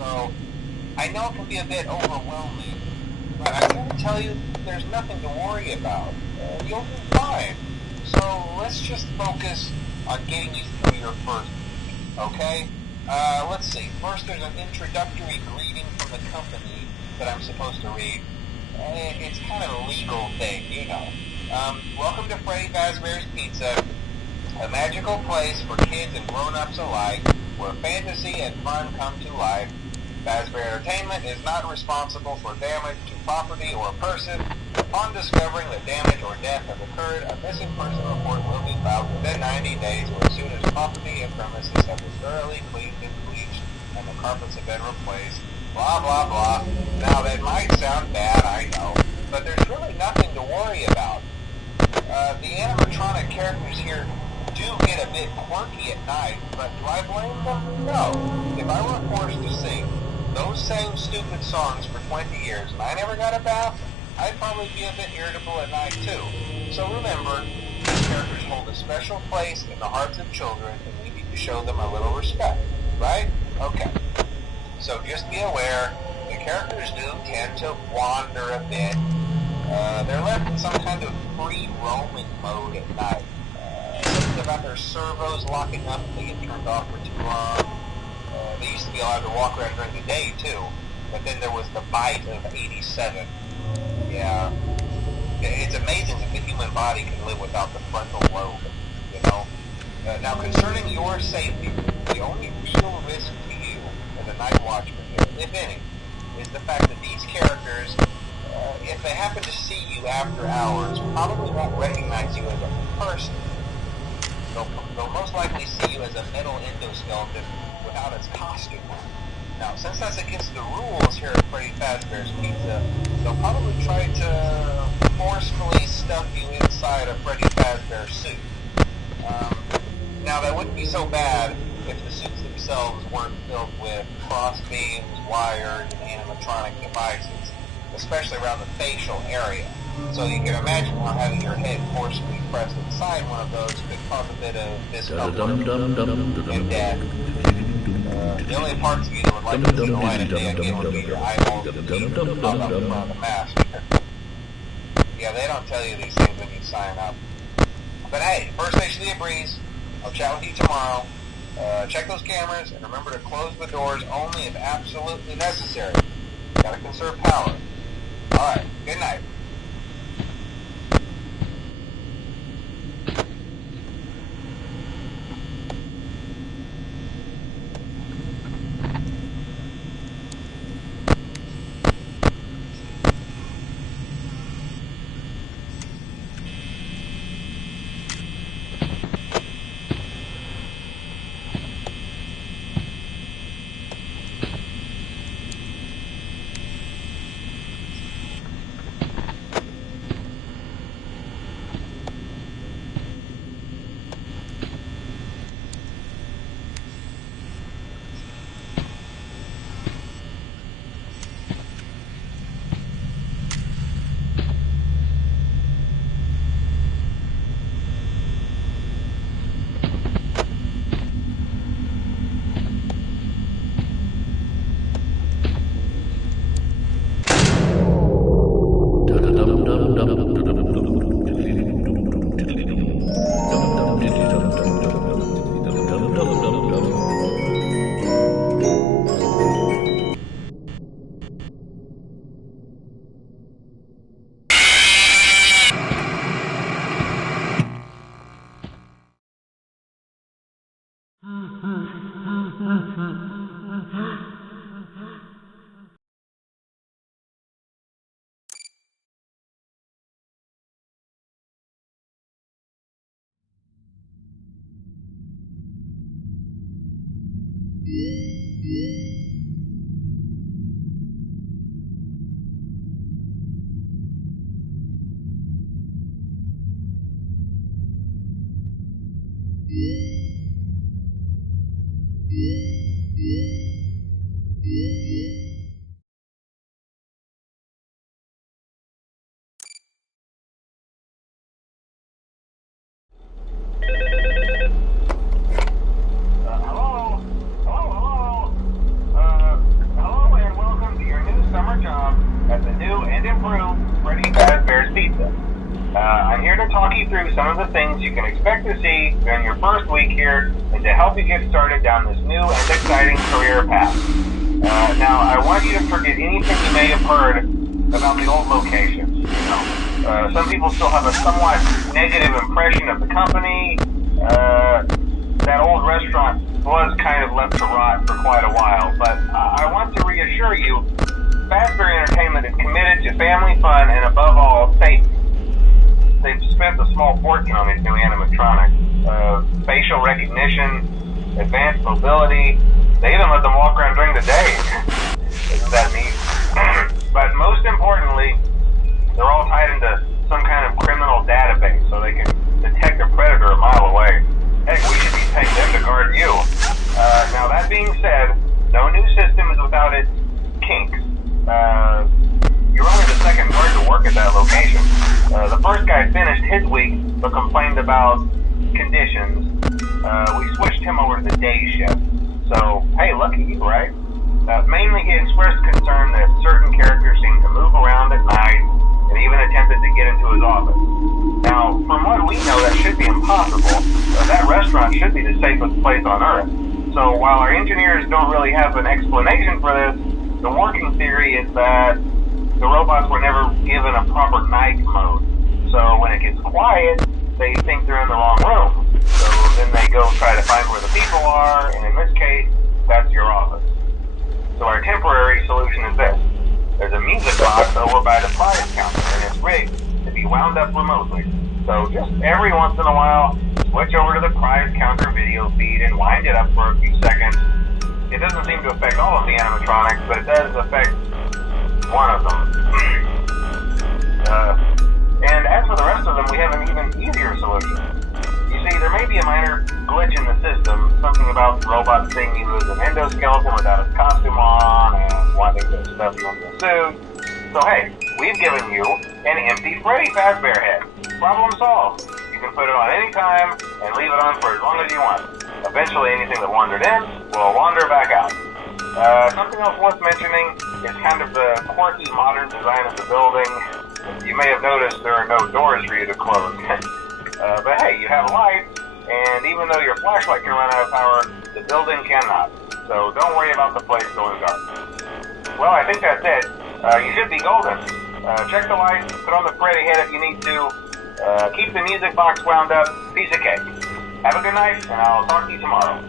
So I know it can be a bit overwhelming, but I gotta tell you, there's nothing to worry about. You'll be fine. So let's just focus on getting you through your first week, okay? Let's see. First, there's an introductory greeting from the company that I'm supposed to read. It's kind of a legal thing, you know. Welcome to Freddy Fazbear's Pizza, a magical place for kids and grown-ups alike, where fantasy and fun come to life. Fazbear Entertainment is not responsible for damage to property or person. Upon discovering that damage or death has occurred, a missing person report will be filed within 90 days or as soon as property and premises have been thoroughly cleaned and bleached and the carpets have been replaced. Blah, blah, blah. Now, that might sound bad, I know, but there's really nothing to worry about. The animatronic characters here do get a bit quirky at night, but do I blame them? No. If I were forced to sing those same stupid songs for 20 years and I never got a bath, I'd probably be a bit irritable at night too. So remember, these characters hold a special place in the hearts of children and we need to show them a little respect, right? Okay. So just be aware, the characters do tend to wander a bit. They're left in some kind of free roaming mode at night. Something about their servos locking up if they get turned off for too long. They used to be allowed to walk around during the day, too. But then there was the bite of 87. Yeah. It's amazing that the human body can live without the frontal lobe, you know? Now, concerning your safety, the only real risk to you as a night watchman here, if any, is the fact that these characters, if they happen to see you after hours, probably won't recognize you as a person. They'll most likely see you as a metal endoskeleton without its costume on. Now, since that's against the rules here at Freddy Fazbear's Pizza, they'll probably try to forcefully stuff you inside a Freddy Fazbear suit. Now, that wouldn't be so bad if the suits themselves weren't filled with cross beams, wires, and animatronic devices, especially around the facial area. So you can imagine how having your head forcefully pressed inside one of those could cause a bit of discomfort and death. The only parts of you that would like to see the light of day again would be your eyeballs and teeth that pop out in front of the mask. Yeah, they don't tell you these things when you sign up. But hey, first station of the breeze. I'll chat with you tomorrow. Check those cameras and remember to close the doors only if absolutely necessary. Gotta conserve power. Alright, good night. you some of the things you can expect to see during your first week here and to help you get started down this new and exciting career path. Now, I want you to forget anything you may have heard about the old locations. Some people still have a somewhat negative impression of the company. That old restaurant was kind of left to rot for quite a while, but I want to reassure you, Fazbear Entertainment is committed to family fun and above all, safety. They've spent a small fortune on these new animatronics. Facial recognition, advanced mobility. They even let them walk around during the day. Isn't that neat? But most importantly, they're all tied into some kind of criminal database so they can detect a predator a mile away. Heck, we should be paying them to guard you. Now that being said, no new system is without its kinks. You're only the second guard to work at that location. The first guy finished his week but complained about conditions. We switched him over to the day shift. So, hey, lucky you, right? Mainly he expressed concern that certain characters seemed to move around at night and even attempted to get into his office. Now, from what we know, that should be impossible. That restaurant should be the safest place on Earth. So while our engineers don't really have an explanation for this, the working theory is that the robots were never given a proper night mode. So when it gets quiet, they think they're in the wrong room. So then they go try to find where the people are, and in this case, that's your office. So our temporary solution is this. There's a music box over by the prize counter, and it's rigged to be wound up remotely. So just every once in a while, switch over to the prize counter video feed and wind it up for a few seconds. It doesn't seem to affect all of the animatronics, but it does affect one of them. And as for the rest of them, we have an even easier solution. You see, there may be a minor glitch in the system, something about the robot seeing you as an endoskeleton without his costume on and wanting to stuff you into a suit. So hey, we've given you an empty Freddy Fazbear head. Problem solved. You can put it on any time and leave it on for as long as you want. Eventually anything that wandered in will wander back out. Something else worth mentioning is kind of the quirky modern design of the building. You may have noticed there are no doors for you to close. But hey, you have a light, and even though your flashlight can run out of power, the building cannot. So don't worry about the place going dark. Well, I think that's it. You should be golden. Check the lights, put on the Freddy head if you need to. Keep the music box wound up. Piece of cake. Have a good night, and I'll talk to you tomorrow.